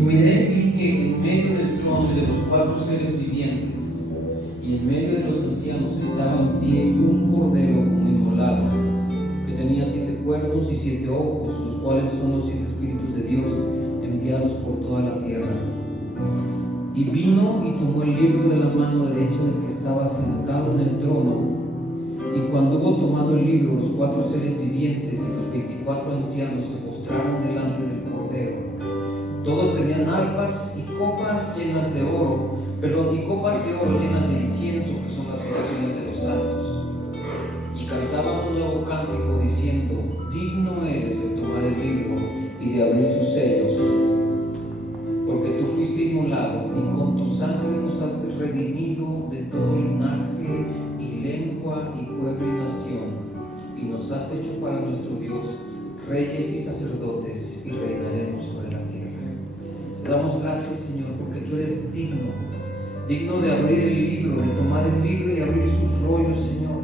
miré y vi que en medio del trono y de los 4 seres vivientes y en medio de los ancianos estaba en pie un cordero como inmolado, que tenía 7 cuernos y 7 ojos, los cuales son los 7 espíritus de Dios enviados por toda la tierra. Y vino y tomó el libro de la mano derecha del que estaba sentado en el trono. Y cuando hubo tomado el libro, los 4 seres vivientes y los 24 ancianos se postraron delante del cordero. Todos tenían arpas y copas llenas de oro, y copas de oro llenas de incienso, que son las oraciones de los santos. Y cantaban un nuevo cántico diciendo: digno eres de tomar el libro y de abrir sus sellos, porque tú fuiste inmolado y con tu sangre nos has redimido de todo linaje y lengua y pueblo y nación, y nos has hecho para nuestro Dios reyes y sacerdotes, y reinaremos sobre la tierra. Te damos gracias, Señor, porque tú eres digno de abrir el libro, de tomar el libro y abrir sus rollos, Señor.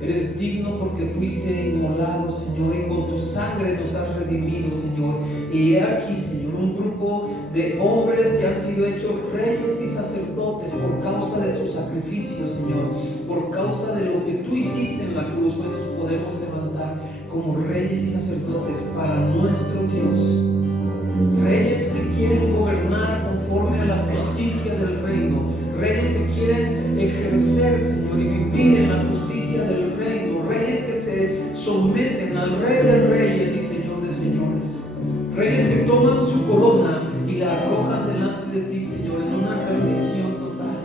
Eres digno porque fuiste inmolado, Señor, y con tu sangre nos has redimido, Señor. Y he aquí, Señor, un grupo de hombres que han sido hechos reyes y sacerdotes por causa de tu sacrificio, Señor, por causa de lo que tú hiciste en la cruz. Hoy nos podemos levantar como reyes y sacerdotes para nuestro Dios. Reyes que quieren gobernar conforme a la justicia del reino. Reyes que quieren ejercer, Señor, y vivir en la justicia del reino. Reyes que se someten al Rey de Reyes y Señor de Señores. Reyes que toman su corona y la arrojan delante de ti, Señor, en una rendición total.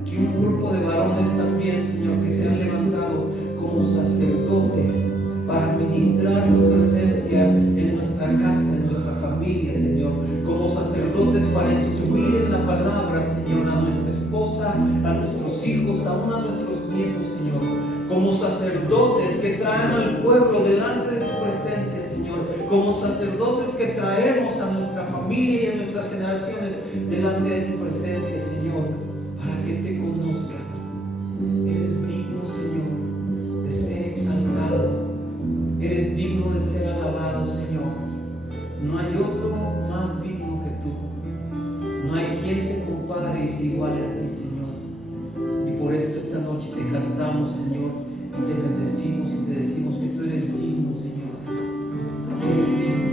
Aquí un grupo de varones también, Señor, que se han levantado como sacerdotes para ministrar tu presencia en nuestra casa, en nuestra familia, Señor, como sacerdotes para instruir en la palabra, Señor, a nuestra esposa, a nuestros hijos, aún a nuestros nietos, Señor, como sacerdotes que traen al pueblo delante de tu presencia, Señor, como sacerdotes que traemos a nuestra familia y a nuestras generaciones delante de tu presencia, Señor, para que te conozcan. Eres digno, Señor, de ser exaltado. Eres digno de ser alabado, Señor. No hay otro más digno que tú. No hay quien se compare y se iguale a ti, Señor. Y por esto esta noche te cantamos, Señor, y te bendecimos y te decimos que tú eres digno, Señor. Eres digno.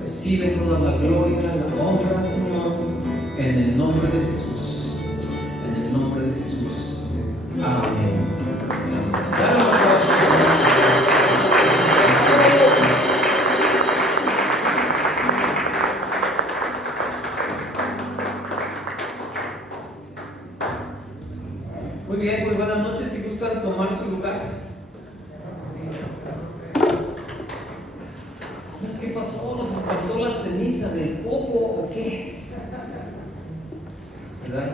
Recibe toda la gloria, la honra, Señor, en el nombre de Jesús. En el nombre de Jesús. Amén. Amén. Muy bien, pues buenas noches. Si gustan tomar su lugar. ¿Qué pasó? ¿Nos espantó la ceniza del popo o qué? ¿Verdad?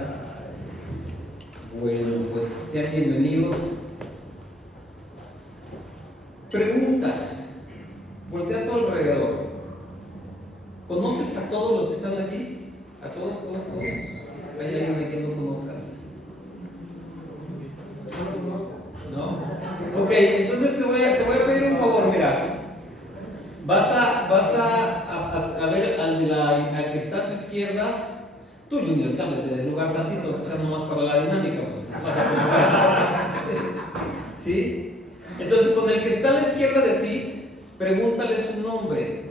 Bueno, pues sean bienvenidos. Pregunta. Voltea a tu alrededor. ¿Conoces a todos los que están aquí? ¿A todos? ¿Hay alguien de que no conozcas? ¿No? Ok, entonces te voy a pedir un favor, mira. Vas a ver al que está a tu izquierda. Tú, Junior, cámbiate de lugar tantito, que sea nomás para la dinámica, pues. Vas a presentar. ¿Sí? Entonces, con el que está a la izquierda de ti, pregúntale su nombre.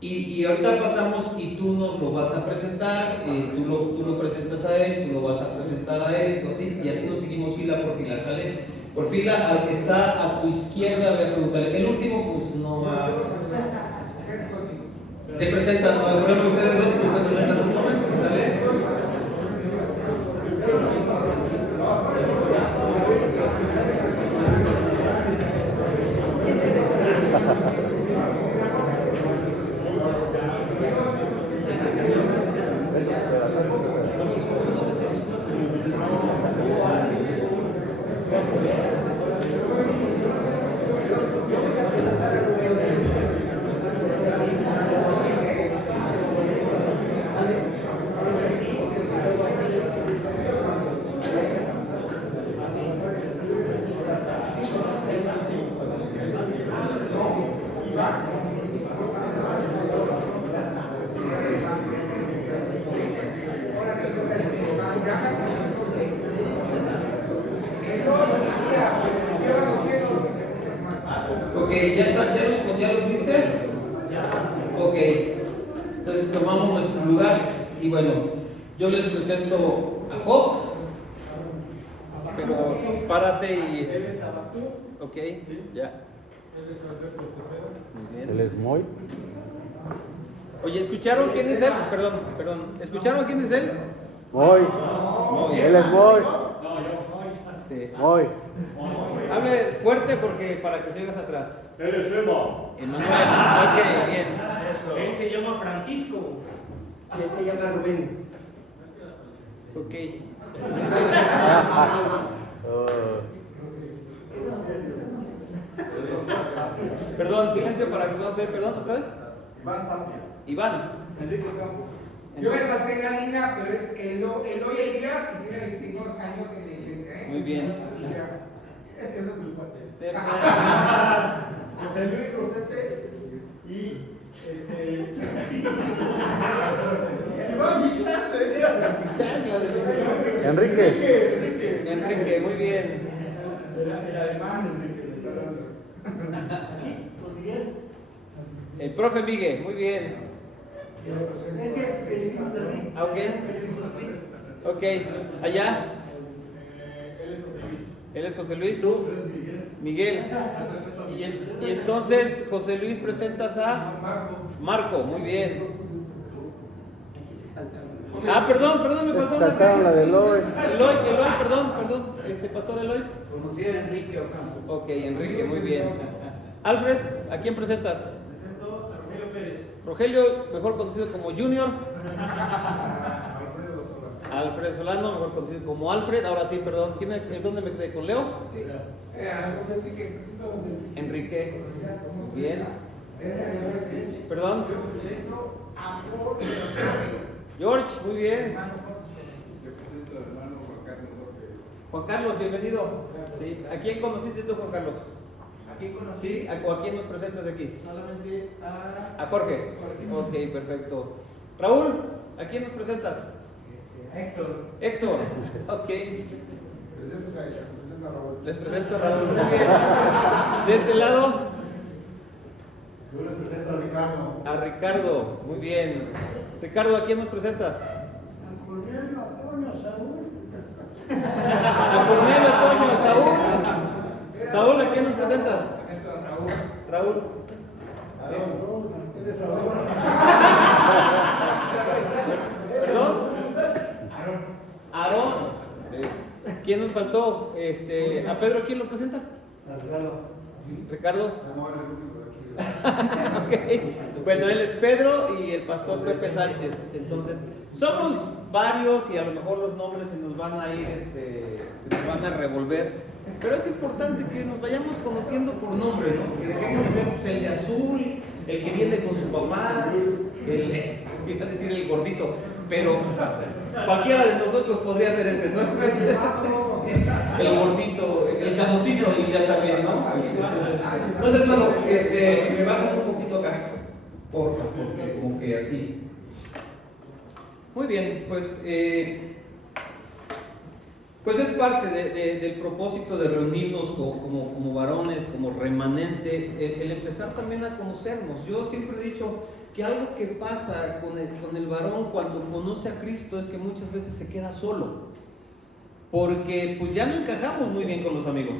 Y ahorita pasamos y tú nos lo vas a presentar, tú lo presentas a él, tú lo vas a presentar a él, entonces, y así nos seguimos fila por fila, ¿sale? Por fila, al que está a tu izquierda, voy a preguntarle. El último, pues no va. Se presentan, por ejemplo, ustedes dos pues, se presentan un momento, ¿sale? Ok, ¿ya los viste? Ok, entonces tomamos nuestro lugar y bueno, yo les presento a Job, pero párate y... Ok, ya. Muy bien. Él es Moy. Oye, ¿escucharon quién es él? Perdón. ¿Escucharon quién es él? Moy. Él es Moy. Sí. Moy. Hable fuerte porque para que sigas atrás. Él es Emanuel. Emanuel. Ok, bien. Él se llama Francisco. Y él se llama Rubén. Ok. Perdón, silencio para que vamos a hacer, perdón, otra vez. Iván Tapia. Iván. Enrique Campos. Yo me salté la línea, pero es Eloy Elías y tiene 25 años en la iglesia. Muy bien. Es que no es mi cuate. Perfecto. José Luis Rosete y Iván, mi clase. Enrique, muy bien. El alemán Enrique me está dando. El profe Miguel, muy bien. Es que hicimos así. Ah, ok. Ok, allá. Él es José Luis. ¿Tú? Miguel. Y entonces, José Luis, presentas a Marco, muy bien. Ah, perdón, me faltó una Sacaron la de Eloy. Eloy, perdón. Pastor Eloy. Conocido Enrique Ocampo. Ok, Enrique, muy bien. Alfred, ¿a quién presentas? Presento a Rogelio Pérez. Rogelio, mejor conocido como Junior. Alfredo Solano, mejor conocido como Alfred. Ahora sí, perdón. ¿Dónde me quedé? ¿Con Leo? Sí. Enrique, presento a Enrique. Bien. Perdón. George, muy bien. Yo presento al hermano Juan Carlos López. Juan Carlos, bienvenido. Sí. ¿A quién conociste tú, Juan Carlos? ¿A quién conocí? ¿Sí? ¿O a quién nos presentas aquí? Solamente a... A Jorge. Ok, perfecto. Raúl, ¿a quién nos presentas? Héctor. Ok. Presenta a ella, presenta a Raúl. Les presento a Raúl. Muy bien. De este lado, Yo les presento a Ricardo. a Ricardo. Muy bien. Ricardo, ¿a quién nos presentas? A Cornelio, Antonio, Saúl. A Cornelio, Antonio, a Saúl. Saúl, ¿a quién nos presentas? Presento a Raúl. Raúl. Aarón, ¿eres Raúl? ¿Perdón? Aarón. Sí. ¿Quién nos faltó? ¿A Pedro quién lo presenta? Ricardo. Okay. Bueno, él es Pedro y el pastor Pepe Sánchez. Entonces, somos varios y a lo mejor los nombres se nos van a ir, se nos van a revolver. Pero es importante que nos vayamos conociendo por nombre, ¿no? Que dejemos de ser pues, el de azul, el que viene con su papá, iba a decir el gordito, pero cualquiera de nosotros podría ser ese, ¿no? Sí, el gordito, el canosito y ya también, ¿no? Entonces, hermano, me bajan un poquito acá, porfa, porque como que así. Muy bien, pues es parte del propósito de reunirnos como varones, como remanente, el empezar también a conocernos. Yo siempre he dicho que algo que pasa con el varón cuando conoce a Cristo es que muchas veces se queda solo, porque pues ya no encajamos muy bien con los amigos,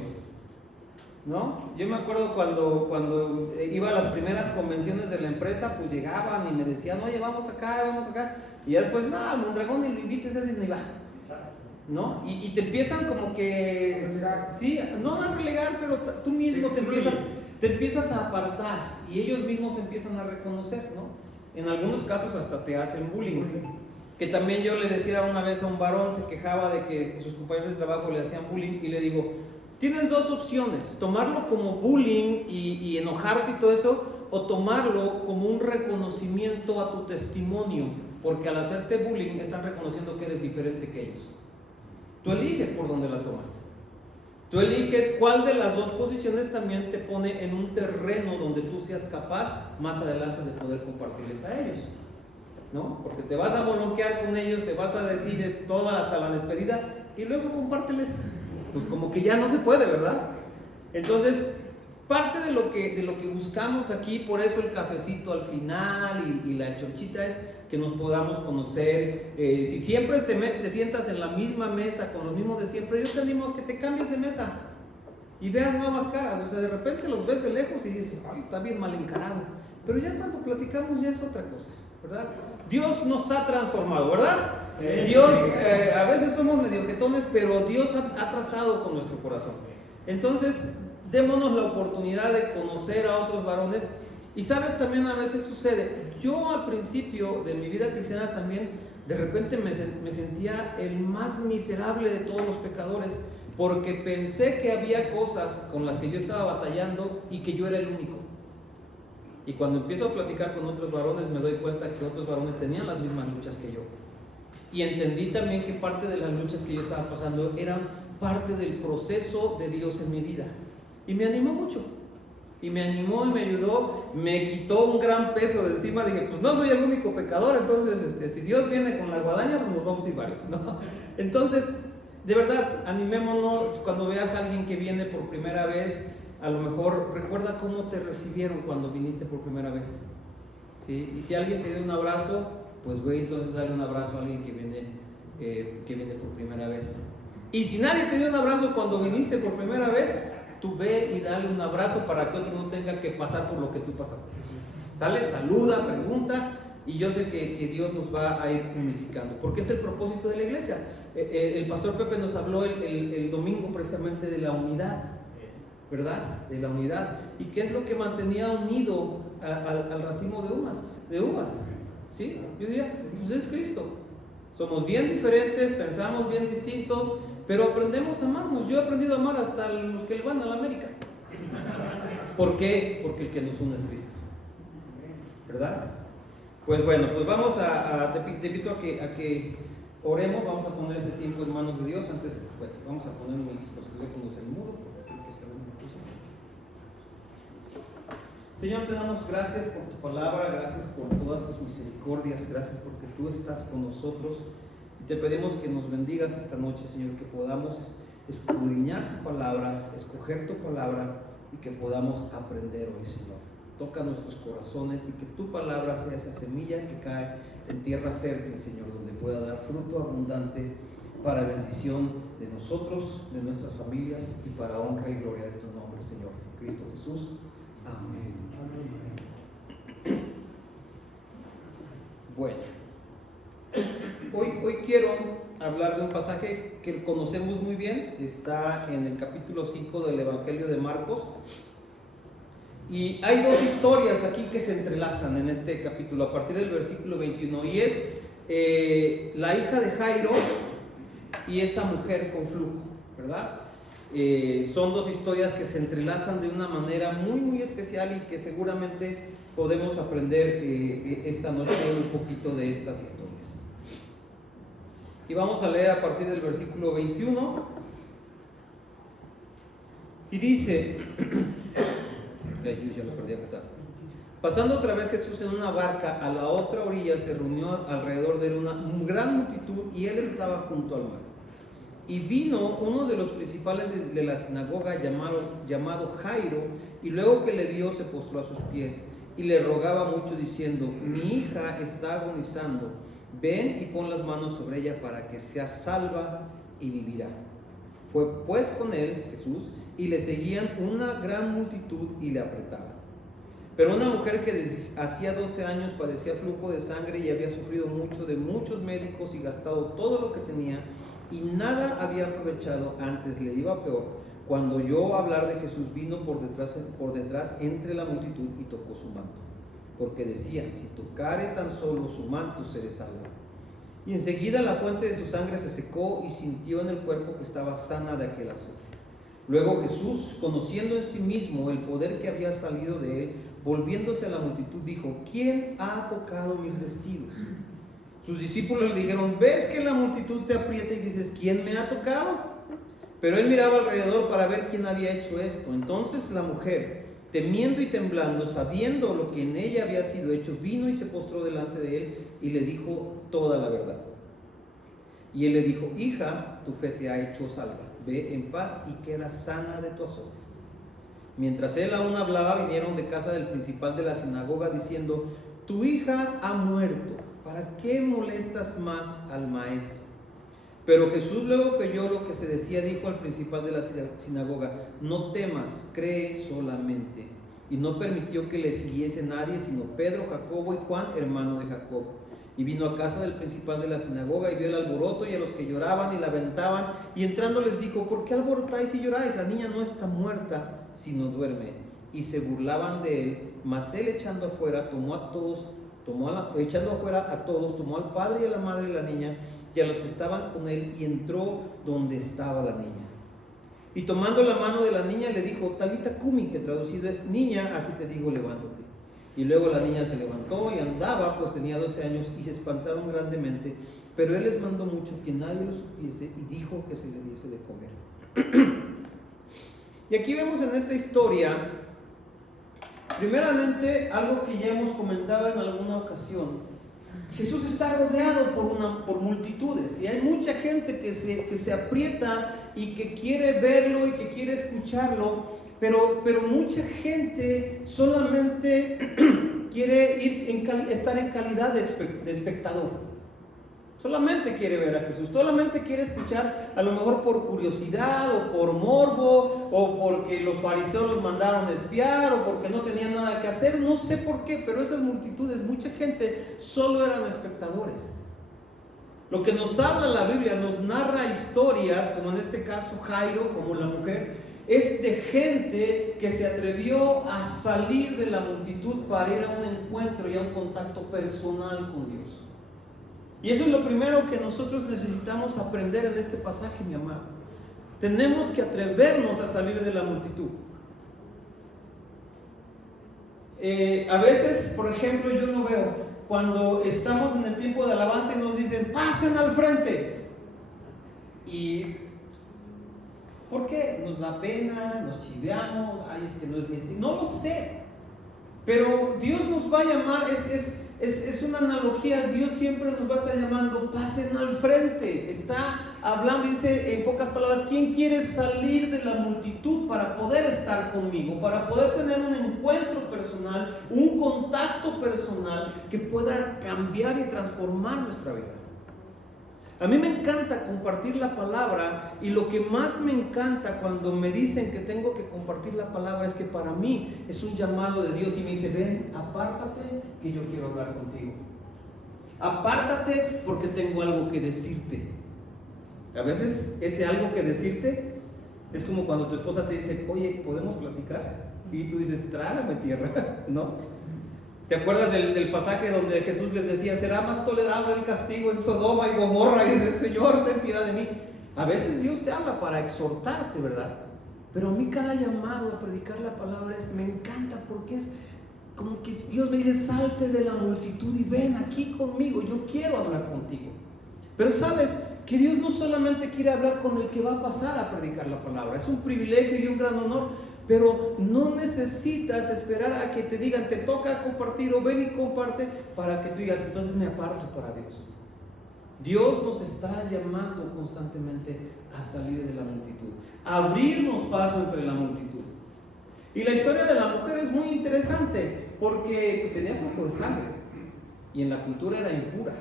¿no? Yo me acuerdo cuando iba a las primeras convenciones de la empresa, pues llegaban y me decían, oye, vamos acá, y ya después, no, al Mondragón ni lo invites, ese ni va, ¿no? Y te empiezan como que, relegar. Sí, no a relegar, pero tú mismo te empiezas a apartar y ellos mismos se empiezan a reconocer, ¿no? En algunos casos hasta te hacen bullying. Que también yo le decía una vez a un varón, se quejaba de que sus compañeros de trabajo le hacían bullying y le digo, tienes dos opciones, tomarlo como bullying y enojarte y todo eso, o tomarlo como un reconocimiento a tu testimonio, porque al hacerte bullying están reconociendo que eres diferente que ellos. Tú eliges por dónde la tomas. Tú eliges cuál de las dos posiciones también te pone en un terreno donde tú seas capaz más adelante de poder compartirles a ellos, ¿no? Porque te vas a bolonquear con ellos, te vas a decir toda hasta la despedida y luego compárteles. Pues como que ya no se puede, ¿verdad? Entonces, parte de lo que buscamos aquí, por eso el cafecito al final y la chorchita es que nos podamos conocer. Si siempre te sientas en la misma mesa con los mismos de siempre, yo te animo a que te cambies de mesa y veas nuevas caras. O sea, de repente los ves de lejos y dices, ay, está bien mal encarado. Pero ya cuando platicamos ya es otra cosa, ¿verdad? Dios nos ha transformado, ¿verdad? Dios, a veces somos medio jetones, pero Dios ha tratado con nuestro corazón. Entonces, démonos la oportunidad de conocer a otros varones. Y sabes, también a veces sucede, yo al principio de mi vida cristiana también, de repente me sentía el más miserable de todos los pecadores, porque pensé que había cosas con las que yo estaba batallando y que yo era el único. Y cuando empiezo a platicar con otros varones me doy cuenta que otros varones tenían las mismas luchas que yo. Y entendí también que parte de las luchas que yo estaba pasando eran parte del proceso de Dios en mi vida. Y me animó mucho. Y me animó y me ayudó, me quitó un gran peso de encima. Dije, pues no soy el único pecador, entonces si Dios viene con la guadaña, pues nos vamos a ir varios, ¿no? Entonces, de verdad, animémonos. Cuando veas a alguien que viene por primera vez, a lo mejor recuerda cómo te recibieron cuando viniste por primera vez, ¿sí? Y si alguien te dio un abrazo, pues ve entonces dale un abrazo a alguien que viene por primera vez. Y si nadie te dio un abrazo cuando viniste por primera vez, tú ve y dale un abrazo para que otro no tenga que pasar por lo que tú pasaste. ¿Sale? Saluda, pregunta, y yo sé que Dios nos va a ir unificando, porque es el propósito de la iglesia. El pastor Pepe nos habló el domingo precisamente de la unidad, ¿verdad? De la unidad. ¿Y qué es lo que mantenía unido al racimo de uvas? ¿Sí? Yo diría, pues es Cristo. Somos bien diferentes, pensamos bien distintos, pero aprendemos a amarnos. Yo he aprendido a amar hasta los que le van a la América. ¿Por qué? Porque el que nos une es Cristo, ¿verdad? Pues bueno, pues vamos te invito a que oremos. Vamos a poner ese tiempo en manos de Dios. Antes, bueno, vamos a poner los teléfonos en mudo, porque creo que está bien una cosa. Señor, te damos gracias por tu palabra, gracias por todas tus misericordias, gracias porque tú estás con nosotros. Te pedimos que nos bendigas esta noche, Señor, que podamos escudriñar tu palabra, escoger tu palabra y que podamos aprender hoy, Señor. Toca nuestros corazones y que tu palabra sea esa semilla que cae en tierra fértil, Señor, donde pueda dar fruto abundante para bendición de nosotros, de nuestras familias y para honra y gloria de tu nombre, Señor. En Cristo Jesús. Amén. Bueno, hoy quiero hablar de un pasaje que conocemos muy bien, está en el capítulo 5 del Evangelio de Marcos. Y hay dos historias aquí que se entrelazan en este capítulo a partir del versículo 21, y es la hija de Jairo y esa mujer con flujo, ¿verdad? Son dos historias que se entrelazan de una manera muy muy especial y que seguramente podemos aprender esta noche un poquito de estas historias. Y vamos a leer a partir del versículo 21 y dice: ya lo perdí, acá está. Pasando otra vez Jesús en una barca a la otra orilla, se reunió alrededor de él una gran multitud, y él estaba junto al mar. Y vino uno de los principales de la sinagoga llamado Jairo, y luego que le vio se postró a sus pies y le rogaba mucho diciendo: mi hija está agonizando, ven y pon las manos sobre ella para que sea salva y vivirá. Fue pues con él Jesús, y le seguían una gran multitud y le apretaban. Pero una mujer que desde hacía 12 años padecía flujo de sangre y había sufrido mucho de muchos médicos y gastado todo lo que tenía, y nada había aprovechado, antes le iba peor, cuando oyó hablar de Jesús, vino por detrás entre la multitud y tocó su manto, porque decía: si tocare tan solo su manto, seré salvo. Y enseguida la fuente de su sangre se secó, y sintió en el cuerpo que estaba sana de aquel azote. Luego Jesús, conociendo en sí mismo el poder que había salido de él, volviéndose a la multitud, dijo: ¿quién ha tocado mis vestidos? Sus discípulos le dijeron: ¿ves que la multitud te aprieta y dices: ¿quién me ha tocado? Pero él miraba alrededor para ver quién había hecho esto. Entonces la mujer, temiendo y temblando, sabiendo lo que en ella había sido hecho, vino y se postró delante de él y le dijo toda la verdad. Y él le dijo: hija, tu fe te ha hecho salva, ve en paz y queda sana de tu azote. Mientras él aún hablaba, vinieron de casa del principal de la sinagoga diciendo: tu hija ha muerto, ¿para qué molestas más al maestro? Pero Jesús, luego que oyó lo que se decía, dijo al principal de la sinagoga: no temas, cree solamente. Y no permitió que le siguiese nadie, sino Pedro, Jacobo y Juan, hermano de Jacobo. Y vino a casa del principal de la sinagoga y vio el alboroto y a los que lloraban y lamentaban, y entrando les dijo: ¿por qué alborotáis y lloráis? La niña no está muerta, sino duerme. Y se burlaban de él, mas él echando afuera tomó a todos, tomó al padre y a la madre de la niña y a los que estaban con él, y entró donde estaba la niña. Y tomando la mano de la niña le dijo: Talita cumi, que traducido es: niña, a ti te digo, levántate. Y luego la niña se levantó y andaba, pues tenía 12 años, y se espantaron grandemente. Pero él les mandó mucho que nadie lo supiese, y dijo que se le diese de comer. Y aquí vemos en esta historia, primeramente, algo que ya hemos comentado en alguna ocasión. Jesús está rodeado por multitudes, y hay mucha gente que se aprieta y que quiere verlo y que quiere escucharlo, pero mucha gente solamente quiere estar en calidad de espectador. Solamente quiere ver a Jesús, solamente quiere escuchar, a lo mejor por curiosidad o por morbo, o porque los fariseos los mandaron a espiar, o porque no tenían nada que hacer, no sé por qué, pero esas multitudes, mucha gente, solo eran espectadores. Lo que nos habla la Biblia, nos narra historias, como en este caso Jairo, como la mujer, es de gente que se atrevió a salir de la multitud para ir a un encuentro y a un contacto personal con Dios. Y eso es lo primero que nosotros necesitamos aprender en este pasaje, mi amado. Tenemos que atrevernos a salir de la multitud. A veces, por ejemplo, yo lo veo cuando estamos en el tiempo de alabanza y nos dicen: pasen al frente. Y ¿por qué? Nos da pena, nos chiveamos, ay, es que no es mi estilo. No lo sé. Pero Dios nos va a llamar, es una analogía, Dios siempre nos va a estar llamando: pasen al frente. Está hablando, dice en pocas palabras: ¿quién quiere salir de la multitud para poder estar conmigo? Para poder tener un encuentro personal, un contacto personal que pueda cambiar y transformar nuestra vida. A mí me encanta compartir la palabra, y lo que más me encanta cuando me dicen que tengo que compartir la palabra es que para mí es un llamado de Dios y me dice: ven, apártate, que yo quiero hablar contigo. apártate porque tengo algo que decirte. A veces ese algo que decirte es como cuando tu esposa te dice, oye, ¿podemos platicar? Y tú dices, trágame tierra, ¿no? ¿Te acuerdas del pasaje donde Jesús les decía, será más tolerable el castigo en Sodoma y Gomorra? Y dice, Señor, ten piedad de mí. A veces Dios te habla para exhortarte, ¿verdad? Pero a mí cada llamado a predicar la palabra me encanta porque es como que Dios me dice, salte de la multitud y ven aquí conmigo, yo quiero hablar contigo. Pero sabes que Dios no solamente quiere hablar con el que va a pasar a predicar la palabra, es un privilegio y un gran honor, pero no necesitas esperar a que te digan, te toca compartir o ven y comparte para que tú digas, entonces me aparto para Dios. Dios nos está llamando constantemente a salir de la multitud, a abrirnos paso entre la multitud. Y la historia de la mujer es muy interesante porque tenía flujo de sangre y en la cultura era impura.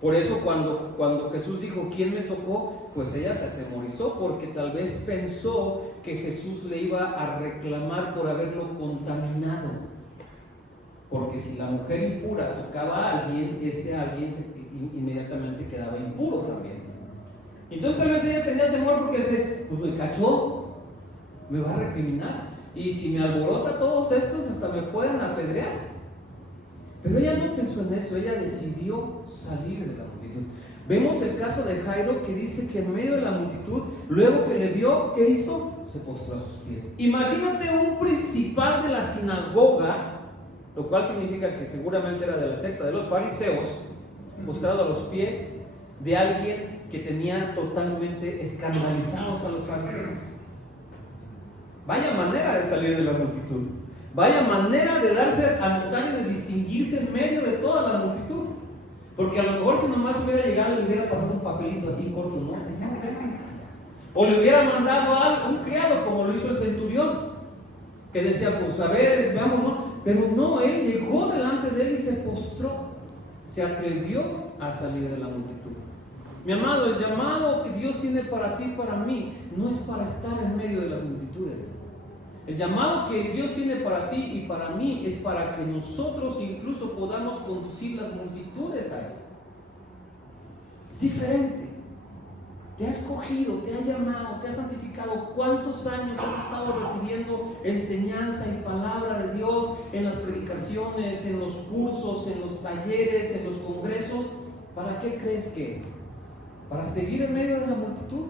Por eso cuando Jesús dijo, ¿quién me tocó? Pues ella se atemorizó porque tal vez pensó que Jesús le iba a reclamar por haberlo contaminado. Porque si la mujer impura tocaba a alguien, ese alguien inmediatamente quedaba impuro también. Entonces tal vez ella tenía temor porque dice, pues me cachó, me va a recriminar. Y si me alborota todos estos, hasta me pueden apedrear. Pero ella no pensó en eso, ella decidió salir de la multitud. Vemos el caso de Jairo que dice que en medio de la multitud, luego que le vio, ¿qué hizo? Se postró a sus pies. Imagínate un principal de la sinagoga, lo cual significa que seguramente era de la secta de los fariseos, postrado a los pies de alguien que tenía totalmente escandalizados a los fariseos. Vaya manera de salir de la multitud. Vaya manera de darse a notar y de distinguirse en medio de toda la multitud. Porque a lo mejor si nomás hubiera llegado y le hubiera pasado un papelito así corto, ¿no? Señor, ven a mi casa. O le hubiera mandado a un criado, como lo hizo el centurión, que decía, pues a ver, veamos, ¿no? Pero no, él llegó delante de él y se postró. Se atrevió a salir de la multitud. Mi amado, el llamado que Dios tiene para ti y para mí no es para estar en medio de las multitudes. El llamado que Dios tiene para ti y para mí es para que nosotros incluso podamos conducir las multitudes a Él. Es diferente. Te ha escogido, te ha llamado, te ha santificado. ¿Cuántos años has estado recibiendo enseñanza y palabra de Dios en las predicaciones, en los cursos, en los talleres, en los congresos? ¿Para qué crees que es? ¿Para seguir en medio de la multitud?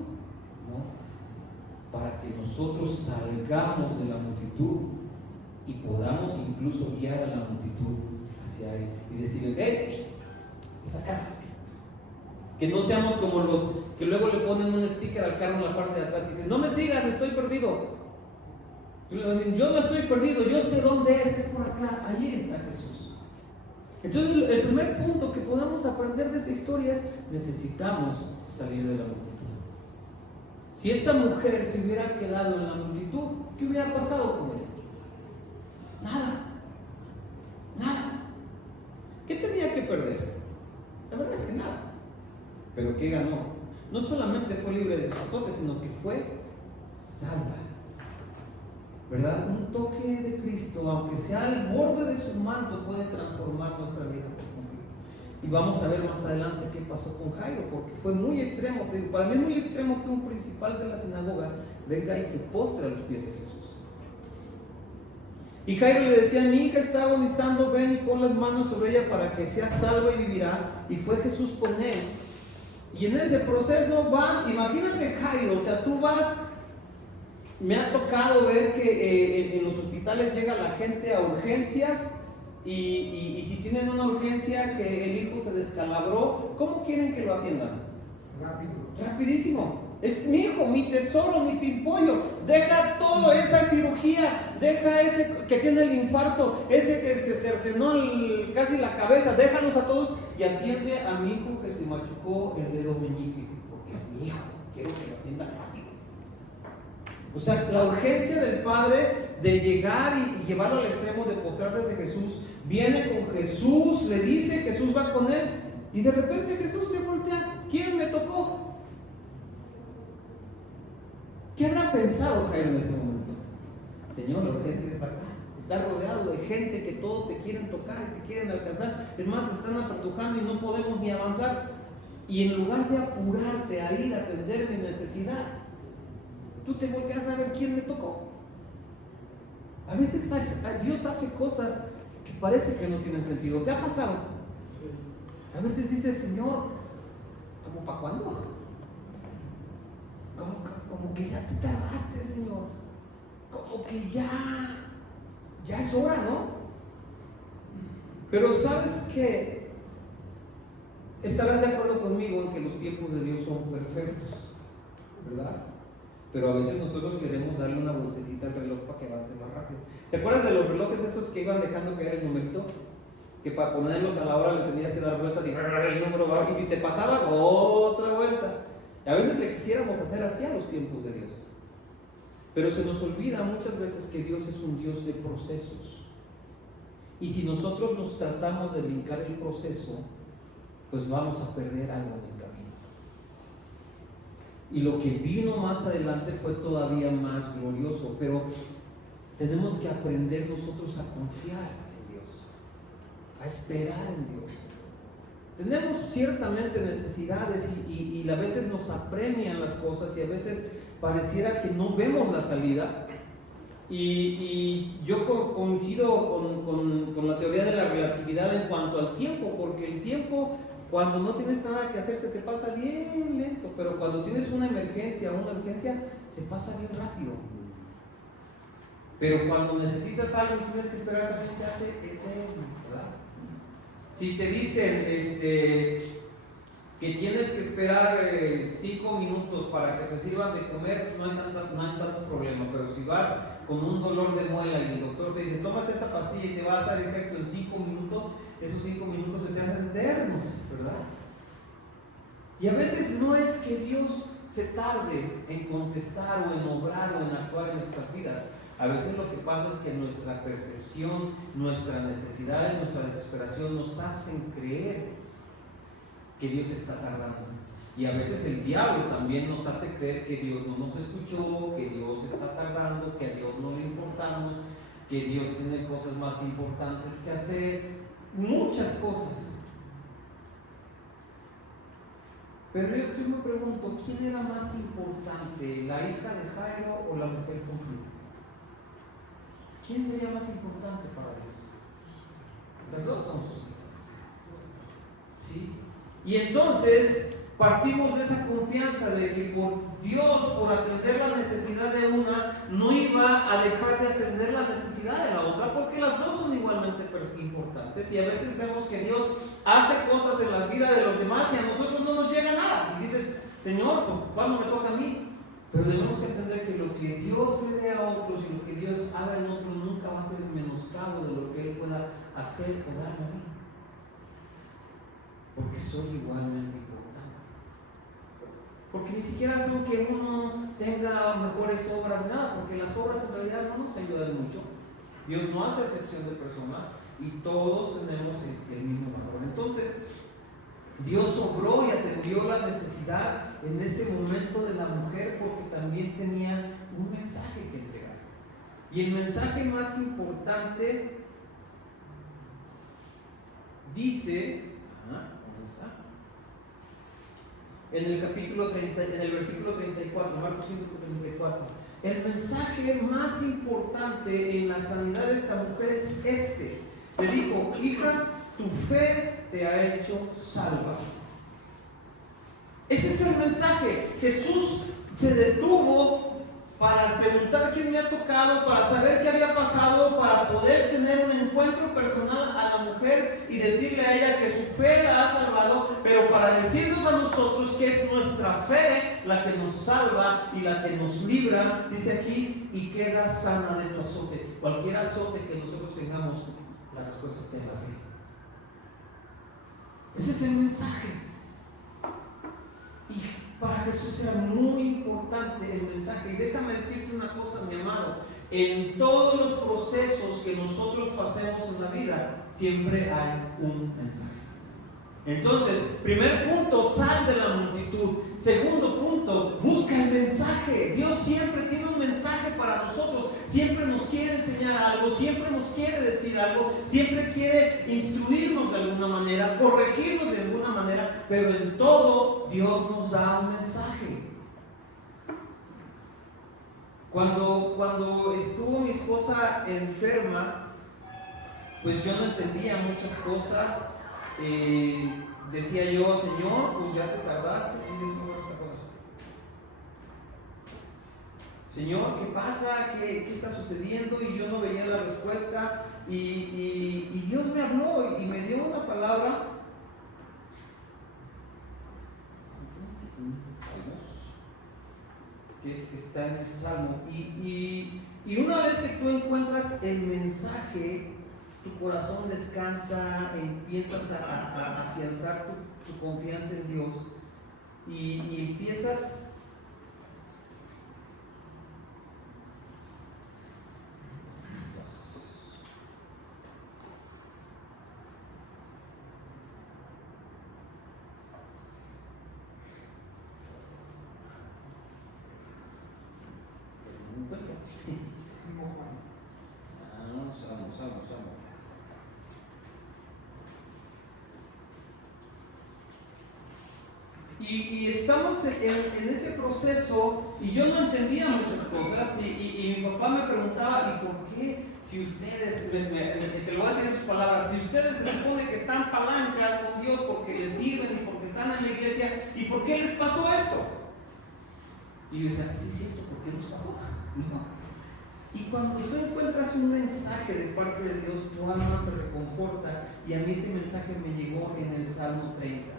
No. Para que nosotros salgamos de la multitud y podamos incluso guiar a la multitud hacia Él y decirles, es acá. Que no seamos como los que luego le ponen un sticker al carro en la parte de atrás y dicen, no me sigan, estoy perdido. Y le dicen, yo no estoy perdido, yo sé dónde es por acá, allí está Jesús. Entonces el primer punto que podamos aprender de esta historia es, necesitamos salir de la multitud. Si esa mujer se hubiera quedado en la multitud, ¿qué hubiera pasado con ella? Nada. Nada. ¿Qué tenía que perder? La verdad es que nada. Pero ¿qué ganó? No solamente fue libre de azote, sino que fue salva. ¿Verdad? Un toque de Cristo, aunque sea el borde de su manto, puede transformar nuestra vida por completo. Y vamos a ver más adelante qué pasó con Jairo, porque fue muy extremo. Para mí es muy extremo que un principal de la sinagoga venga y se postre a los pies de Jesús. Y Jairo le decía, mi hija está agonizando, ven y pon las manos sobre ella para que sea salva y vivirá. Y fue Jesús con él. Y en ese proceso van, imagínate Jairo, o sea, tú vas, me ha tocado ver que en los hospitales llega la gente a urgencias y si tienen una urgencia que el hijo se descalabró, ¿cómo quieren que lo atiendan? Rápido. Rapidísimo. Es mi hijo, mi tesoro, mi pimpollo. Deja toda esa cirugía, deja ese que tiene el infarto, ese que se cercenó casi la cabeza, déjalos a todos y atiende a mi hijo que se machucó el dedo meñique, porque es mi hijo, quiero que lo atienda rápido. O sea, la urgencia del padre de llegar y llevarlo al extremo de postrarse ante Jesús, viene con Jesús, le dice, Jesús va con él, y de repente Jesús se voltea, ¿quién me tocó? ¿Qué habrá pensado Jairo en ese momento? Señor, la urgencia está acá, Estar rodeado de gente que todos te quieren tocar y te quieren alcanzar. Es más, están apretujando y no podemos ni avanzar. Y en lugar de apurarte a ir a atender mi necesidad, tú te volteas a ver quién me tocó. A veces Dios hace cosas que parece que no tienen sentido. ¿Te ha pasado? A veces dices, Señor, ¿cómo para cuándo? Como que ya te tardaste, Señor. Como que ya es hora, ¿no? Pero ¿sabes qué? Estarás de acuerdo conmigo en que los tiempos de Dios son perfectos, ¿verdad? Pero a veces nosotros queremos darle una bolsetita al reloj para que avance más rápido. ¿Te acuerdas de los relojes esos que iban dejando caer el numerito? Que para ponerlos a la hora le tenías que dar vueltas y el número va, y si te pasabas, otra vuelta. A veces le quisiéramos hacer así a los tiempos de Dios. Pero se nos olvida muchas veces que Dios es un Dios de procesos. Y si nosotros nos tratamos de brincar el proceso, pues vamos a perder algo en el camino. Y lo que vino más adelante fue todavía más glorioso, pero tenemos que aprender nosotros a confiar en Dios, a esperar en Dios. Tenemos ciertamente necesidades y a veces nos apremian las cosas y a veces pareciera que no vemos la salida. Y yo coincido con la teoría de la relatividad en cuanto al tiempo, porque el tiempo, cuando no tienes nada que hacer, se te pasa bien lento, pero cuando tienes una emergencia o una urgencia, se pasa bien rápido. Pero cuando necesitas algo y tienes que esperar, también se hace eterno, ¿verdad? Si te dicen que tienes que esperar 5 minutos para que te sirvan de comer, no hay tanto problema. Pero si vas con un dolor de muela y el doctor te dice, tómate esta pastilla y te va a hacer efecto en 5 minutos, esos 5 minutos se te hacen eternos, ¿verdad? Y a veces no es que Dios se tarde en contestar o en obrar o en actuar en nuestras vidas. A veces lo que pasa es que nuestra percepción, nuestra necesidad y nuestra desesperación nos hacen creer que Dios está tardando. Y a veces el diablo también nos hace creer que Dios no nos escuchó, que Dios está tardando, que a Dios no le importamos, que Dios tiene cosas más importantes que hacer, muchas cosas. Pero yo me pregunto, ¿quién era más importante, la hija de Jairo o la mujer con flujo? ¿Quién sería más importante para Dios? Las dos son sus hijas. ¿Sí? Y entonces partimos de esa confianza de que por Dios, por atender la necesidad de una, no iba a dejar de atender la necesidad de la otra, porque las dos son igualmente importantes. Y a veces vemos que Dios hace cosas en la vida de los demás y a nosotros no nos llega nada. Y dices, Señor, ¿cuándo me toca a mí? Pero debemos que entender que lo que Dios le dé a otros y lo que Dios haga en otros nunca va a ser menoscabo de lo que Él pueda hacer o darme a mí. Porque soy igualmente importante. Porque ni siquiera son que uno tenga mejores obras, nada, porque las obras en realidad no nos ayudan mucho. Dios no hace excepción de personas y todos tenemos el mismo valor. Entonces, Dios obró y atendió la necesidad en ese momento de la mujer porque también tenía un mensaje que entregar. Y el mensaje más importante dice, ¿dónde está? En el capítulo 30, en el versículo 34, Marcos 5:34. El mensaje más importante en la sanidad de esta mujer es este. Le dijo, hija, tu fe te ha hecho salva. Ese es el mensaje. Jesús se detuvo para preguntar quién me ha tocado, para saber qué había pasado, para poder tener un encuentro personal a la mujer y decirle a ella que su fe la ha salvado, pero para decirnos a nosotros que es nuestra fe la que nos salva y la que nos libra, dice aquí, y queda sana de tu azote. Cualquier azote que nosotros tengamos, la respuesta está en la fe. Ese es el mensaje. Y para Jesús era muy importante el mensaje. Y déjame decirte una cosa, mi amado. En todos los procesos que nosotros pasemos en la vida, siempre hay un mensaje. Entonces, primer punto, sal de la multitud. Segundo punto, busca el mensaje. Dios siempre tiene un mensaje para nosotros. siempre nos quiere enseñar algo, siempre nos quiere decir algo, siempre quiere instruirnos de alguna manera, corregirnos de alguna manera, pero en todo Dios nos da un mensaje. Cuando estuvo mi esposa enferma, pues yo no entendía muchas cosas. Decía yo, Señor, pues ya te tardaste, y Dios me esta cosa. Señor, ¿qué pasa? ¿Qué está sucediendo? Y yo no veía la respuesta. Y Dios me habló y me dio una palabra. Que está en el Salmo. Y una vez que tú encuentras el mensaje, tu corazón descansa, empiezas a afianzar tu confianza en Dios y empiezas y estamos en ese proceso y yo no entendía muchas cosas y mi papá me preguntaba, ¿y por qué si ustedes, te lo voy a decir en sus palabras, si ustedes se supone que están palancas con Dios porque les sirven y porque están en la iglesia, ¿y por qué les pasó esto? Y yo decía, sí es cierto, ¿por qué nos pasó? No. Y cuando tú encuentras un mensaje de parte de Dios, tu alma se reconforta y a mí ese mensaje me llegó en el Salmo 30.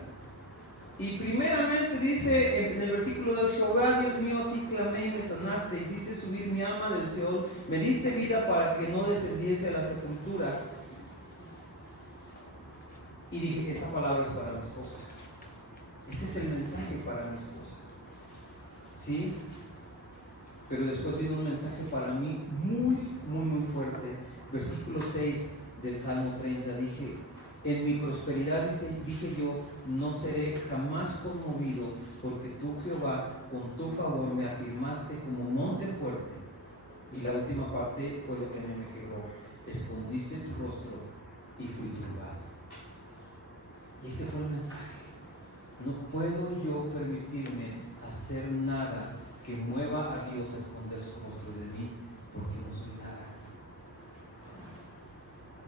Y primeramente dice en el versículo 2, Jehová, Dios mío, a ti clamé y me sanaste, hiciste subir mi alma del Seol, me diste vida para que no descendiese a la sepultura. Y dije, esa palabra es para mi esposa. Ese es el mensaje para mi esposa. ¿Sí? Pero después viene un mensaje para mí muy fuerte. Versículo 6 del Salmo 30, dije, en mi prosperidad, dije yo, no seré jamás conmovido, porque tú, Jehová, con tu favor me afirmaste como monte fuerte. Y la última parte fue lo que a mí me quedó. Escondiste tu rostro y fui turbado. Y ese fue el mensaje. No puedo yo permitirme hacer nada que mueva a Dios a esconder su rostro de mí, porque no soy nada.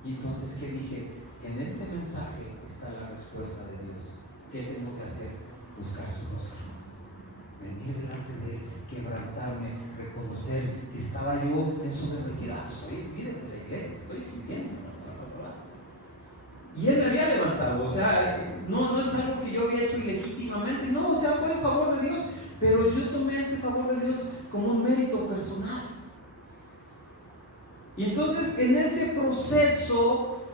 Y entonces, ¿qué dije? En este mensaje está la respuesta de Dios. ¿Qué tengo que hacer? Buscar su rostro. Venir delante de Él, quebrantarme, reconocer que estaba yo en su necesidad. Soy líder de la iglesia, estoy sirviendo. Y Él me había levantado, o sea, no es algo que yo había hecho ilegítimamente, no, o sea, fue el favor de Dios, pero yo tomé ese favor de Dios como un mérito personal. Y entonces, en ese proceso,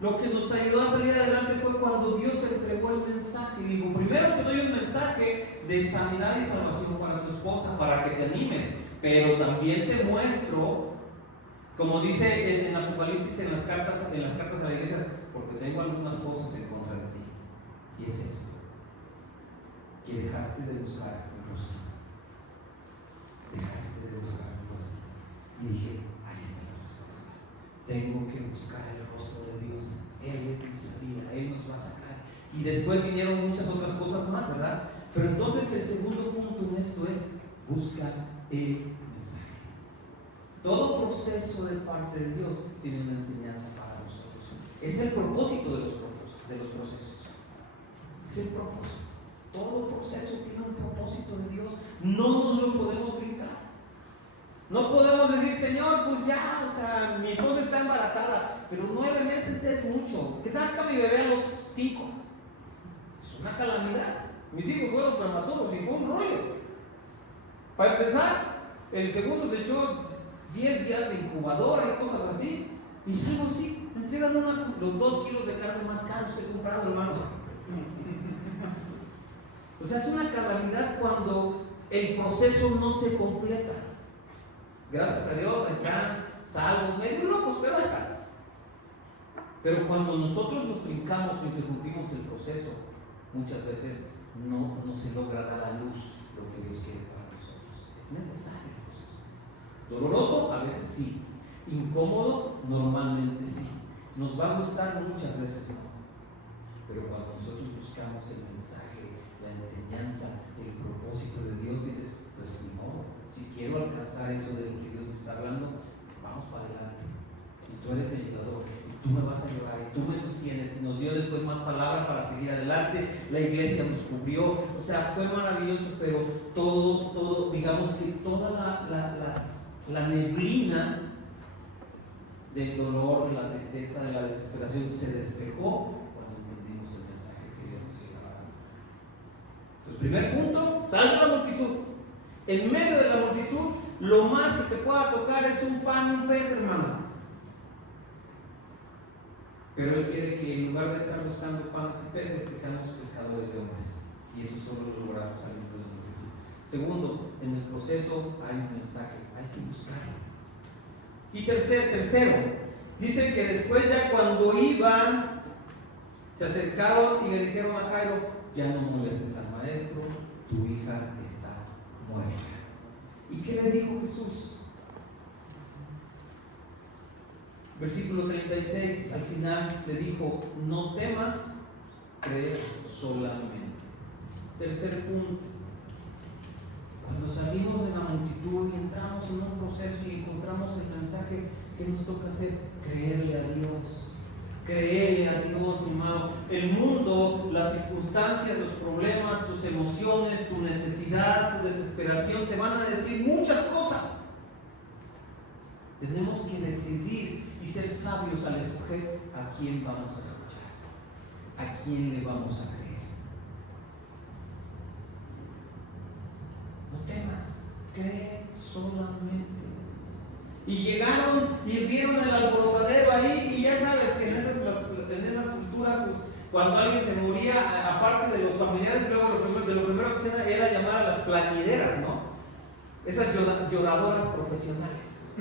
lo que nos ayudó a salir adelante fue cuando Dios entregó el mensaje. Y digo, primero te doy un mensaje de sanidad y salvación para tu esposa, para que te animes, pero también te muestro, como dice en Apocalipsis, en las cartas a la iglesia, porque tengo algunas cosas en contra de ti. Y es esto, que dejaste de buscar el rostro. Dejaste de buscar el rostro. Y dije, ahí está la respuesta. Tengo que buscar el rostro de Dios. Él es mi salida, Él nos va a sacar. Y después vinieron muchas otras cosas más, ¿verdad? Pero entonces el segundo punto en esto es, busca el mensaje. Todo proceso de parte de Dios tiene una enseñanza para nosotros. Es el propósito de los procesos. Es el propósito. Todo proceso tiene un propósito de Dios. No nos lo podemos brincar. No podemos decir, Señor, pues ya, o sea, mi esposa está embarazada, pero 9 meses es mucho. Que nazca mi bebé a los 5. Es una calamidad. Mis hijos fueron prematuros y fue un rollo. Para empezar, el segundo se echó 10 días de incubadora y cosas así. Y salgo así, me entregan los 2 kilos de carne más caros que he comprado, hermano. O sea, es una calamidad cuando el proceso no se completa. Gracias a Dios están salvos, medio locos, pero ahí están. Pero cuando nosotros nos brincamos o interrumpimos el proceso, muchas veces no se logra dar a luz lo que Dios quiere para nosotros. Es necesario el proceso. Doloroso, a veces sí. Incómodo, normalmente sí. Nos va a gustar muchas veces no. Pero cuando nosotros buscamos el mensaje, la enseñanza, el propósito de Dios, dices, pues no, si quiero alcanzar eso de lo que Dios me está hablando, vamos para adelante. Y tú eres mi ayudador, y tú me vas a llevar, y tú me sostienes. Y nos dio después más palabra para seguir adelante. La iglesia nos cubrió, o sea, fue maravilloso, pero todo, digamos que toda la neblina del dolor, de la tristeza, de la desesperación se despejó cuando entendimos el mensaje que Dios nos estaba dando. El primer punto, sal de la multitud. En medio de la multitud, lo más que te pueda tocar es un pan y un pez, hermano. Pero Él quiere que en lugar de estar buscando panes y peces, que seamos pescadores de hombres. Y eso solo lo logramos saliendo de la multitud. Segundo, en el proceso hay un mensaje, hay que buscarlo. Y tercero, dice que después ya cuando iban, se acercaron y le dijeron a Jairo, ya no molestes al maestro, tu hija está muerta. ¿Y qué le dijo Jesús? Versículo 36, al final le dijo, no temas, cree solamente. Tercer punto, cuando salimos de la multitud y entramos en un proceso y encontramos el mensaje, ¿qué nos toca hacer? Creerle a Dios. Creerle a Dios, mi amado. El mundo, las circunstancias, los problemas, tus emociones, tu necesidad, tu desesperación, te van a decir muchas cosas. Tenemos que decidir y ser sabios al escoger a quién vamos a escuchar, a quién le vamos a creer. No temas, cree solamente. Y llegaron y vieron el alborotadero ahí, y ya sabes que en esas culturas, pues, cuando alguien se moría, aparte de los familiares, luego lo primero que hacían era llamar a las plañideras, ¿no? Esas lloradoras profesionales.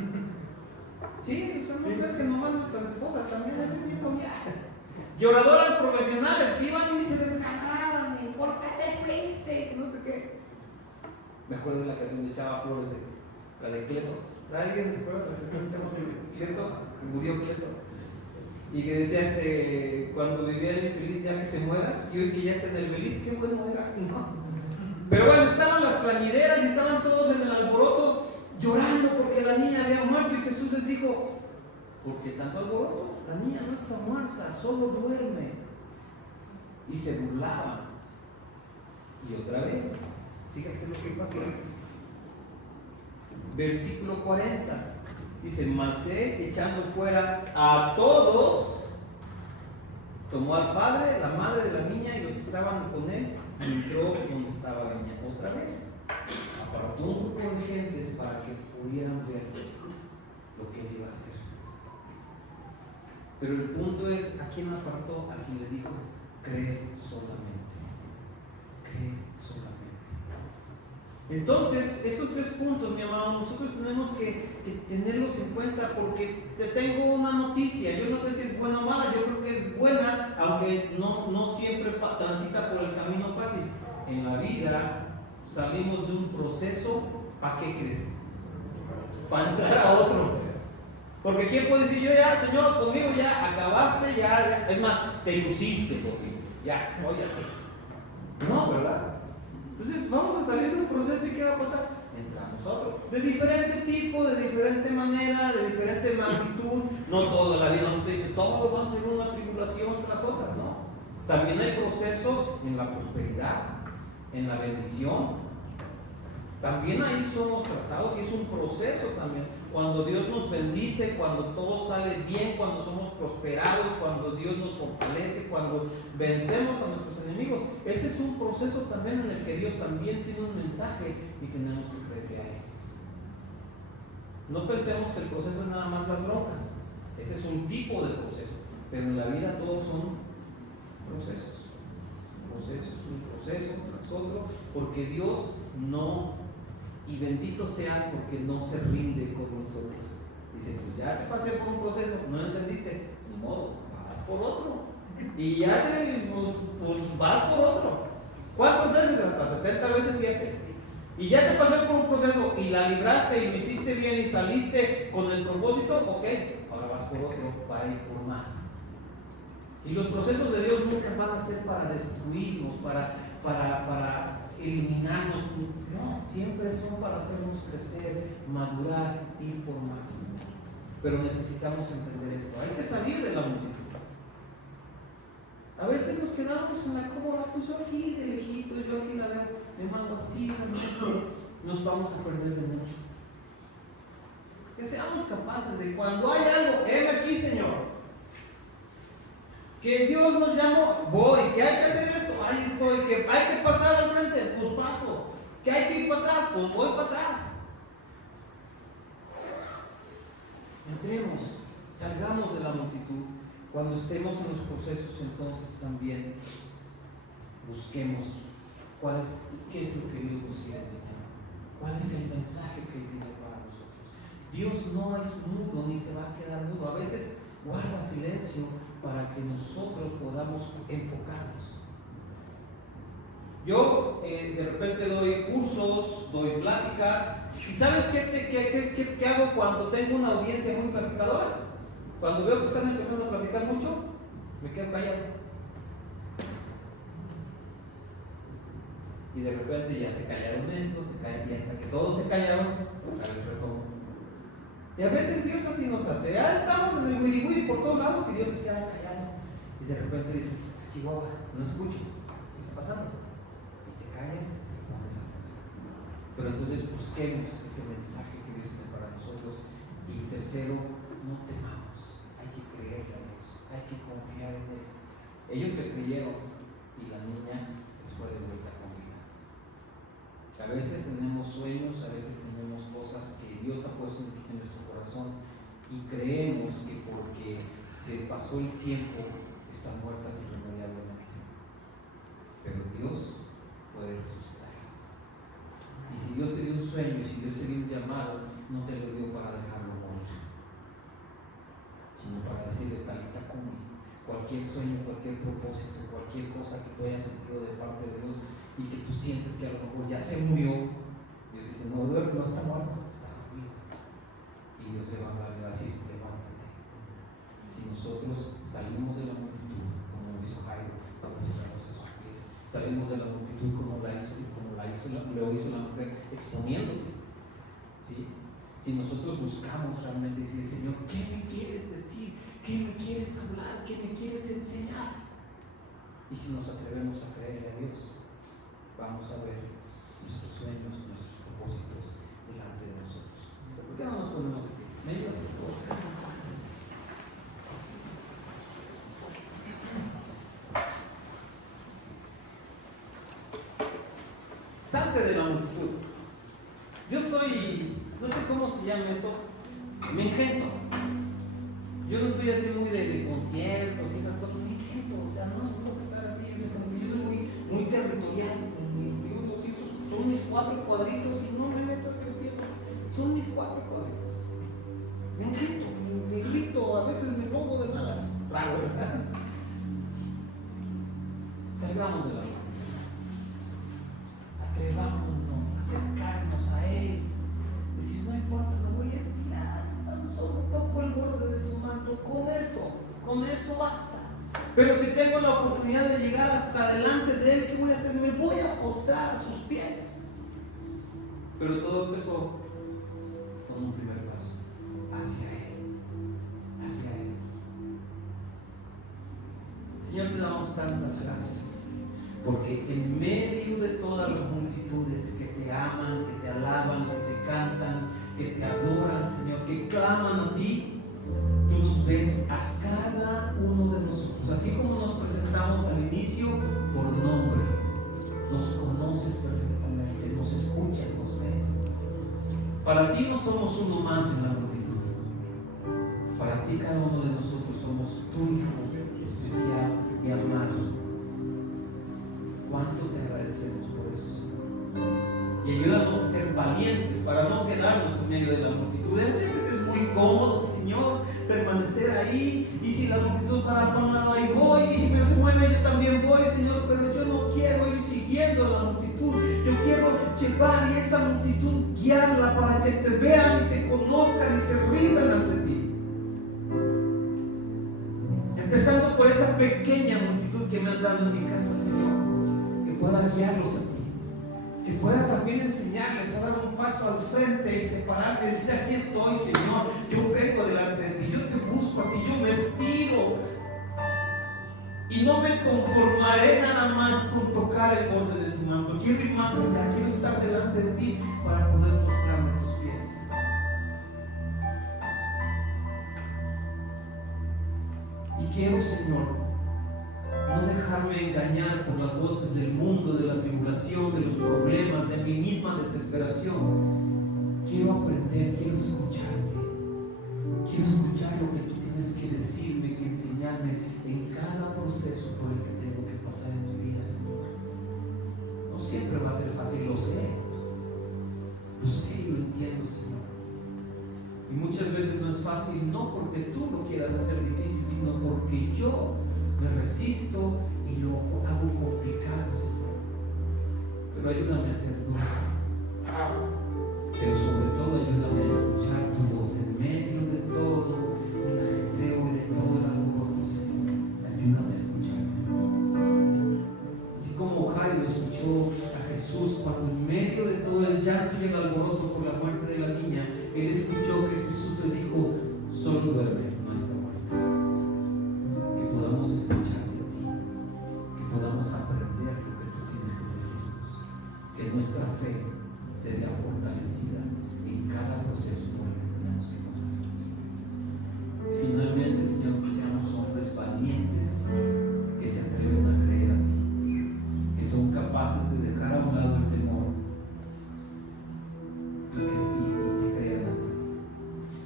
Sí, o sea, no crees que nomás nuestras esposas también hacen tipo viaje. Lloradoras profesionales que iban y se desgarraban, y ¿por qué te fuiste? No sé qué. Me acuerdo de la canción de Chava Flores, la de Cleto. ¿Alguien se acuerda de la canción de Chava Flores? Cleto, murió Cleto. Y que decía cuando vivía el infeliz ya que se muera, y hoy que ya está en el feliz, qué bueno era, ¿no? Pero bueno, estaban las plañideras y estaban todos en el alboroto llorando porque la niña había muerto, y Jesús les dijo, ¿por qué tanto alboroto? La niña no está muerta, solo duerme. Y se burlaban. Y otra vez, fíjate lo que pasó. Versículo 40. Dice, mas él, echando fuera a todos, tomó al padre, la madre de la niña y los que estaban con él, y entró donde estaba la niña. Otra vez, apartó un grupo de gentes para que pudieran ver lo que él iba a hacer. Pero el punto es, ¿a quién apartó? A quien le dijo, cree solamente. Cree solamente. Entonces, esos 3 puntos, mi amado, nosotros tenemos que tenerlos en cuenta, porque te tengo una noticia. Yo no sé si es buena o mala, yo creo que es buena, aunque no siempre transita por el camino fácil. En la vida salimos de un proceso, ¿para qué crees? Para entrar a otro. Porque ¿quién puede decir, yo ya, Señor, conmigo ya acabaste, ya, es más, te luciste conmigo, ya, no, ya sé. No, ¿verdad? Entonces vamos a salir de un proceso, y ¿qué va a pasar? Entramos a otro, de diferente tipo, de diferente manera, de diferente magnitud. No todo en la vida nos dice, todos vamos a vivir una tribulación tras otra, ¿no? También hay procesos en la prosperidad, en la bendición. También ahí somos tratados, y es un proceso también. Cuando Dios nos bendice, cuando todo sale bien, cuando somos prosperados, cuando Dios nos fortalece, cuando vencemos a nuestros enemigos, ese es un proceso también en el que Dios también tiene un mensaje y tenemos que creerle a Él. No pensemos que el proceso es nada más las broncas, ese es un tipo de proceso, pero en la vida todos son procesos, un proceso tras otro, porque Dios no, y bendito sea porque no se rinde con nosotros. Dice, pues ya te pasé por un proceso, no lo entendiste, ni modo, vas por otro. Y ya pues vas por otro. ¿Cuántas veces? Hasta 70 veces 7. Y ya te pasaste por un proceso y la libraste y lo hiciste bien y saliste con el propósito, ok, ahora vas por otro, para ir por más. Si los procesos de Dios nunca van a ser para destruirnos, para eliminarnos, no, siempre son para hacernos crecer, madurar, ir por más. Pero necesitamos entender esto, hay que salir de la multitud. A veces nos quedamos en la cómoda, pues yo aquí de lejito, yo aquí la veo, me mando así, realmente nos vamos a perder de mucho. Que seamos capaces de cuando hay algo, heme aquí, Señor. Que Dios nos llamó, voy. Que hay que hacer esto, ahí estoy. Que hay que pasar al frente, pues paso. Que hay que ir para atrás, pues voy para atrás. Entremos, salgamos de la multitud. Cuando estemos en los procesos, entonces también busquemos qué es lo que Dios nos quiere enseñar. ¿Cuál es el mensaje que Él tiene para nosotros? Dios no es mudo ni se va a quedar mudo. A veces guarda silencio para que nosotros podamos enfocarnos. Yo de repente doy cursos, doy pláticas. ¿Y sabes qué hago cuando tengo una audiencia muy platicadora? Cuando veo que están empezando a platicar mucho, me quedo callado. Y de repente ya se callaron estos, y hasta que todos se callaron, otra vez retomo. Y a veces Dios así nos hace. Ya estamos en el wiri por todos lados y Dios se queda callado. Y de repente dices, Chihuahua, no escucho. ¿Qué está pasando? Y te callas y te pones atención. Pero entonces busquemos ese mensaje que Dios tiene para nosotros. Y tercero, no temamos. Hay que creerle a Dios. Hay que confiar en Él. Ellos le creyeron y la niña les fue de vuelta con vida. A veces tenemos sueños, a veces tenemos cosas que Dios ha puesto en nuestro corazón y creemos que porque se pasó el tiempo están muertas irremediablemente. Pero Dios puede resucitarlas. Y si Dios te dio un sueño, si Dios te dio un llamado, no te lo dio para dejarlo morir, sino para decirle talita cumi. Cualquier sueño, cualquier propósito, cualquier cosa que tú hayas sentido de parte de Dios y que tú sientes que a lo mejor ya se murió, Dios dice, no está muerto, está dormido. Y Dios le va a hablar y le va a decir, levántate. Si nosotros salimos de la multitud, como lo hizo Jairo, vamos a a sus pies, salimos de la multitud como lo hizo la mujer, exponiéndose. ¿Sí? Si nosotros buscamos realmente decir, Señor, ¿qué me quieres decir? ¿Qué me quieres hablar? ¿Qué me quieres enseñar? Y si nos atrevemos a creerle a Dios, vamos a ver nuestros sueños, nuestros propósitos delante de nosotros. ¿Por qué no nos ponemos aquí? ¿Me ayudas, por favor? Salte de la multitud. Yo soy, no sé cómo se llama eso, me engento. Yo no soy así muy de conciertos y esas cosas, me engento, o sea, no puedo estar así, yo soy muy territorial. Digo, si son mis 4 cuadritos y no me metas el pie, son mis 4 cuadritos. Me engento, me grito, a veces me pongo de malas. Raro, ¿verdad? Salgamos de la vida. Atrevámonos a acercarnos a Él. Decir, no importa, lo voy a estirar, tan solo toco el borde de su manto, con eso basta. Pero si tengo la oportunidad de llegar hasta delante de Él, ¿qué voy a hacer? Me voy a postrar a sus pies. Pero todo empezó con un primer paso, hacia Él, hacia Él. Señor, te damos tantas gracias, porque en medio de todas las multitudes que te aman, que te alaban, que te cantan, que te adoran, Señor, que claman a ti, tú nos ves a cada uno de nosotros, así como nos presentamos al inicio por nombre, nos conoces perfectamente, nos escuchas, nos ves. Para ti no somos uno más en la multitud, para ti cada uno de nosotros somos tu hijo especial y amado. ¿Cuánto te agradecemos por eso, Señor? Y ayúdanos a ser valientes para no quedarnos en medio de la multitud. A veces es muy cómodo, Señor, permanecer ahí. Y si la multitud para un lado, ahí voy. Y si se mueve, yo también voy, Señor. Pero yo no quiero ir siguiendo la multitud. Yo quiero llevar y esa multitud guiarla para que te vean y te conozcan y se rindan ante ti. Empezando por esa pequeña multitud que me has dado en mi casa, Señor, que pueda guiarlos a ti, que pueda también enseñarles a dar un paso al frente y separarse y decir: aquí estoy, Señor, yo vengo delante de ti, yo te busco a ti, yo me estiro y no me conformaré nada más con tocar el borde de tu manto. Quiero ir más allá, quiero estar delante de ti para poder mostrarme tus pies. Y quiero, Señor, no dejarme engañar por las voces del mundo, de la tribulación, de los problemas, de mi misma desesperación. Quiero aprender, quiero escucharte. Quiero escuchar lo que tú tienes que decirme, que enseñarme en cada proceso por el que tengo que pasar en mi vida, Señor. No siempre va a ser fácil, lo sé y lo entiendo, Señor. Y muchas veces no es fácil, no porque tú lo quieras hacer difícil, sino porque yo me resisto y lo hago complicado, Señor. Pero ayúdame a ser dulce. Pero sobre todo ayúdame a escuchar tu voz en medio de todo el ajetreo y de todo el alboroto, Señor. Ayúdame a escuchar. Así como Jairo escuchó a Jesús cuando en medio de todo el llanto y el alboroto por la muerte de la niña, él escuchó que Jesús le dijo: solo duerme, no está muerta. Que podamos escuchar de ti, que podamos aprender lo que tú tienes que decirnos, que nuestra fe sería fortalecida en cada proceso por el que tenemos que pasar. Finalmente, Señor, que seamos hombres valientes que se atreven a creer a ti, que son capaces de dejar a un lado el temor y que crean a ti.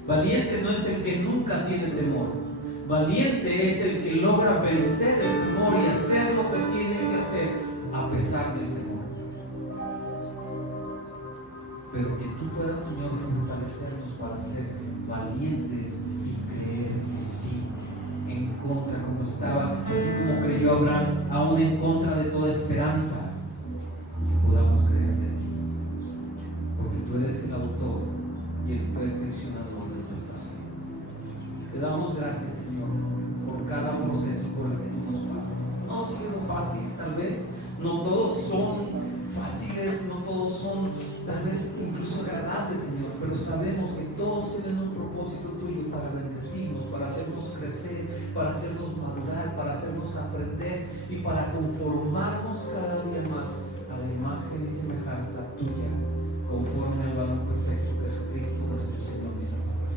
Valiente no es el que nunca tiene temor. Valiente es el que logra vencer el temor y hacer lo que tiene que hacer a pesar del temor. Pero que tú puedas, Señor, fortalecernos para ser valientes y creer en ti, en contra, como estaba, así como creyó Abraham, aún en contra de toda esperanza, que podamos creer en ti, porque tú eres el autor y el perfeccionador de nuestra fe. Te damos gracias, Señor, por cada proceso por el que tú nos pasas. No ha sido fácil, tal vez, no todos son fáciles, no todos son tal vez incluso agradables, Señor, pero sabemos que todos tienen un propósito tuyo para bendecirnos, para hacernos crecer, para hacernos madurar, para hacernos aprender y para conformarnos cada día más a la imagen y semejanza tuya, conforme al varón perfecto Jesucristo nuestro Señor y Salvador.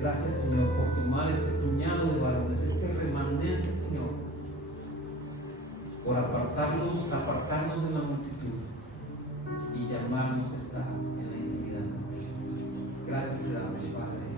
Gracias, Señor, por tomar este puñado de varones, este remanente, Señor, por apartarnos de la multitud y llamarnos a estar en la intimidad contigo. Gracias te damos, Padre.